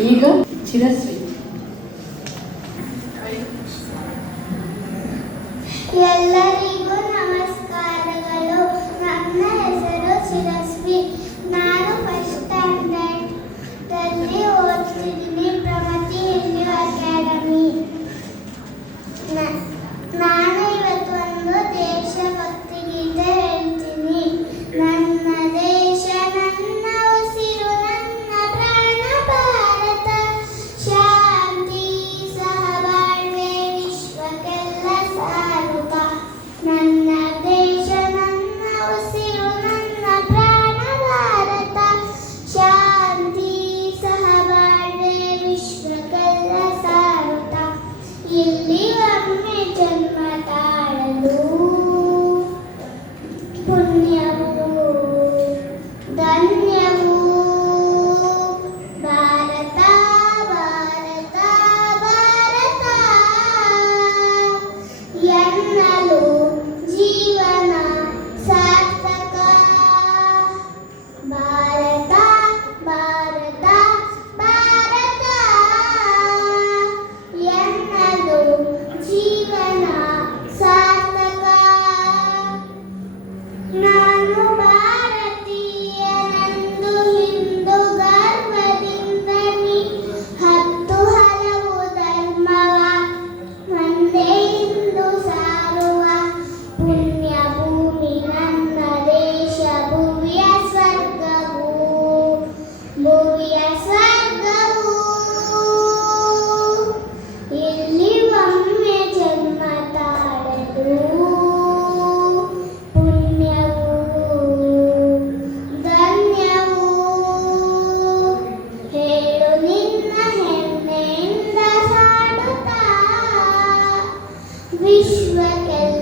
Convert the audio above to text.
ಈಗ ಚಿರಶ್ರೀ. ಎಲ್ಲರಿಗೂ ನಮಸ್ಕಾರಗಳು. ನನ್ನ ಹೆಸರು ಚಿರಶ್ರೀ. ನಾನು ಫಸ್ಟ್ ಸ್ಟ್ಯಾಂಡರ್ಡ್ದಲ್ಲಿ ಓದ್ತಿದ್ದೀನಿ, ಪ್ರಮತಿ ಹಿಂದೂ ಅಕಾಡೆಮಿ. ನಾನು ಇವತ್ತು ಒಂದು ದೇಶಭಕ್ತಿ ಗೀತೆ ಹೇಳ್ತೀನಿ. ನನ್ನ ದೇಶ ನನ್ನ ಉಸಿರು, ನನ್ನ ಪ್ರಾಣ ಭಾರತ, ಶಾಂತಿ ಸಹಬಾಳ್ವೆ ವಿಶ್ವಕ್ಕೆಲ್ಲ ಸಾರುತ್ತ. ನನ್ನ ದೇಶ ನನ್ನ ಉಸಿರು, ನನ್ನ ಪ್ರಾಣ ಭಾರತ, ಶಾಂತಿ ಸಹಬಾಳ್ವೆ ವಿಶ್ವಕ್ಕೆಲ್ಲ ಸಾರುತ್ತ. ಇಲ್ಲಿ ಒಮ್ಮೆ ಜನ್ಮ ತಾಳಲು ಪುಣ್ಯವು ಧನ್ಯವು. ಭಾರತ ಭಾರತ ಭಾರತ ಎನ್ನಲು ಜೀವನ ಸಾರ್ಥಕ. ಭಾರತ ಭಾರತ ಭಾರತ ಎನ್ನಲು ಜೀವನ ಸಾರ್ಥಕ. ನಾನು ಭಾರತೀಯನೆಂದು ಹಿಂದೂ ಗರ್ವದಿಂದಲೇ 10 ಹಲವು ಧರ್ಮವ ಒಂದೇ ಇಂದು ಸಾರುವ ಪುಣ್ಯ ಭೂಮಿ ನನ್ನ ದೇಶ, ಭುವಿಯ ಸ್ವರ್ಗವು, ಭುವಿಯ ಸ್ವರ್ಗವು. ಇಲ್ಲಿ ಒಮ್ಮೆ ಜನ್ಮ ತಾಳಲು ಪುಣ್ಯವು ಧನ್ಯವು. ಹೇಳು ನಿನ್ನ ಹೆಮ್ಮೆಯಿಂದ ಸಾಡುತ್ತಾ ವಿಶ್ವಕ್ಕೆಲ್ಲ